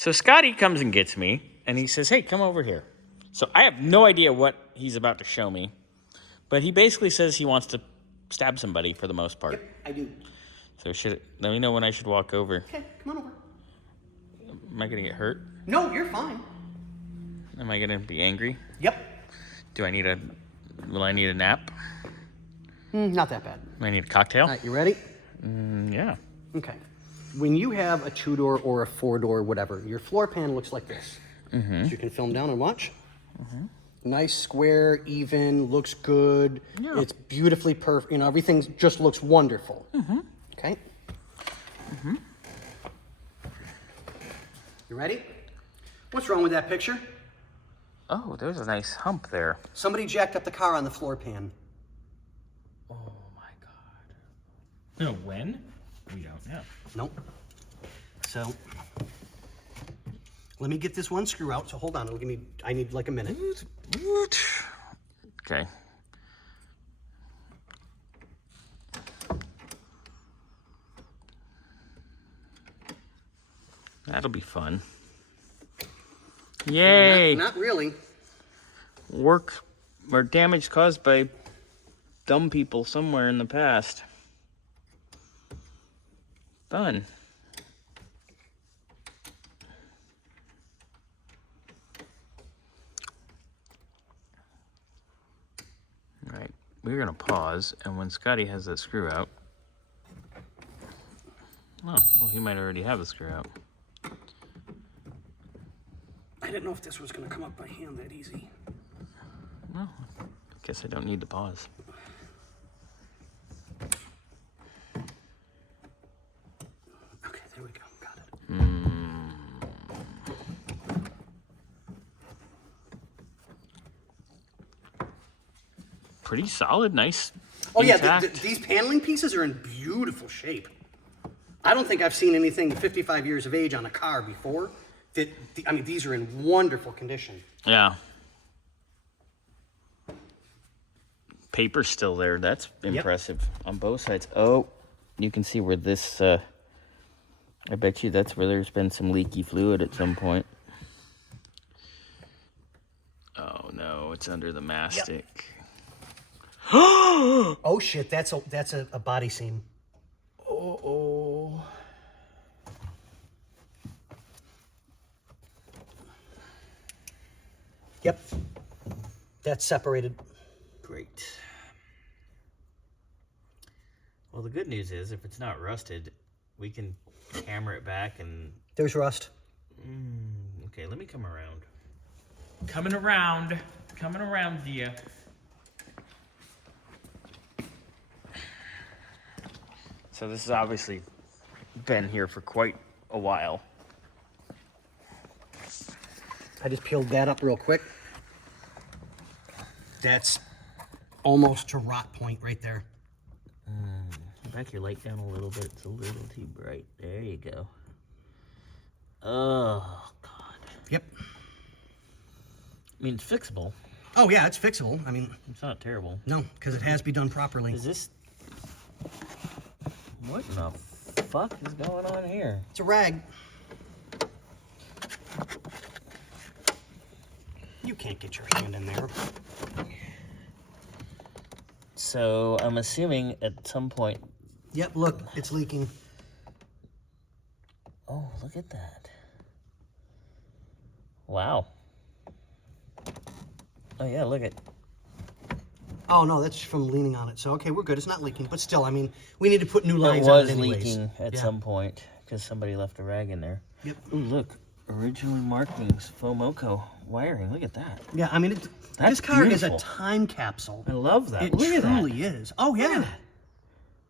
So Scottie comes and gets me, and he says, hey, come over here. So I have no idea what he's about to show me, but he basically says he wants to stab somebody for the most part. Yep, I do. So let me know when I should walk over. Okay, come on over. Am I going to get hurt? No, you're fine. Am I going to be angry? Yep. Will I need a nap? Not that bad. Do I need a cocktail? All right, you ready? Yeah. Okay. When you have a 2-door or a 4-door, whatever, your floor pan looks like this. So you can film down and watch. Nice, square, even, looks good. Yeah. It's beautifully perfect. You know, everything just looks wonderful. Okay? You ready? What's wrong with that picture? Oh, there's a nice hump there. Somebody jacked up the car on the floor pan. Oh, my God. No, when? We don't know. Nope. So, let me get this one screw out. So hold on, I need like a minute. Okay. That'll be fun. Yay! Not really. Work or damage caused by dumb people somewhere in the past. Fun. All right, we're gonna pause, and when Scottie has that screw out, oh, well, he might already have the screw out. I didn't know if this was going to come up by hand that easy. Well, I guess I don't need to pause. Okay, there we go. Got it. Pretty solid, nice. Oh yeah, intact. these paneling pieces are in beautiful shape. I don't think I've seen anything 55 years of age on a car before. I mean, these are in wonderful condition. Yeah. Paper's still there. That's impressive on both sides. Oh, you can see where this, I bet you that's where there's been some leaky fluid at some point. Oh no, it's under the mastic. Oh shit, that's a body seam. Oh. Yep. That's separated. Great. Well, the good news is if it's not rusted, we can hammer it back and... There's rust. Okay, let me come around. Coming around, dear. So this has obviously been here for quite a while. I just peeled that up real quick. That's almost to rot point right there. Back your light down a little bit. It's a little too bright. There you go. Oh, God. Yep. I mean, it's fixable. Oh, yeah, it's fixable. I mean... It's not terrible. No, because it has to be done properly. Is this... What in the fuck is going on here? It's a rag. You can't get your hand in there. So, I'm assuming at some point... Yep, look, it's leaking. Oh, look at that. Wow. Oh, yeah, look at... Oh, no, that's from leaning on it. So, okay, we're good. It's not leaking. But still, I mean, we need to put new lines on it anyways. It was leaking at some point because somebody left a rag in there. Yep. Ooh, look. Originally markings, Fomoco wiring. Look at that. Yeah, I mean, this car is a time capsule. I love that. It truly is. Oh, yeah.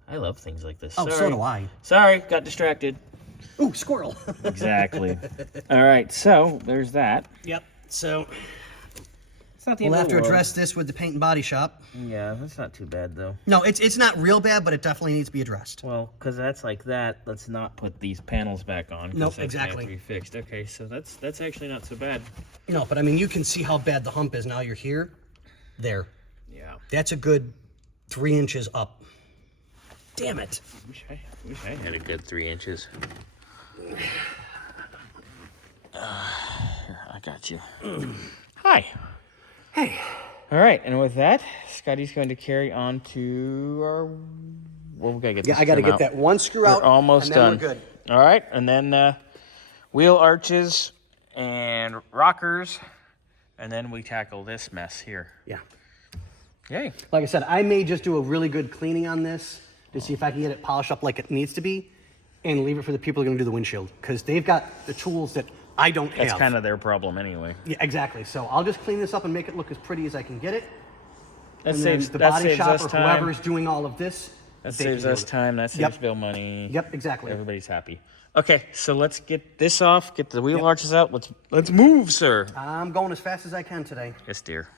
I love things like this. Oh, Sorry. so do I. Sorry, got distracted. Ooh, squirrel. Exactly. All right, so there's that. Yep, so... It's not the We'll end have of the to world. address this with the paint and body shop. Yeah, that's not too bad, though. No, it's not real bad, but it definitely needs to be addressed. Well, because that's like that, let's not put these panels back on. Nope, that's exactly. Have to be fixed. Okay, so that's actually not so bad. No, but I mean, you can see how bad the hump is now. You're here, there. Yeah. That's a good 3 inches up. Damn it. Wish I had a good 3 inches. got you. Hi. Hey. All right, and with that, Scottie's going to carry on to our... Well, we gotta get Yeah, this I got to trim get out. that one screw We're out. almost and then done. We're good. All right, and then wheel arches and rockers, and then we tackle this mess here. Yeah. Yay. Like I said, I may just do a really good cleaning on this to see if I can get it polished up like it needs to be and leave it for the people who are going to do the windshield because they've got the tools that I don't have. That's kind of their problem anyway. Yeah, exactly. So I'll just clean this up and make it look as pretty as I can get it. That And saves, then the that body saves shop us or time. whoever's doing all of this, That they saves can us do it. time. That saves Yep. Bill money. Yep, exactly. Everybody's happy. Okay, so let's get this off. Get the wheel arches out. Let's move, sir. I'm going as fast as I can today. Yes, dear.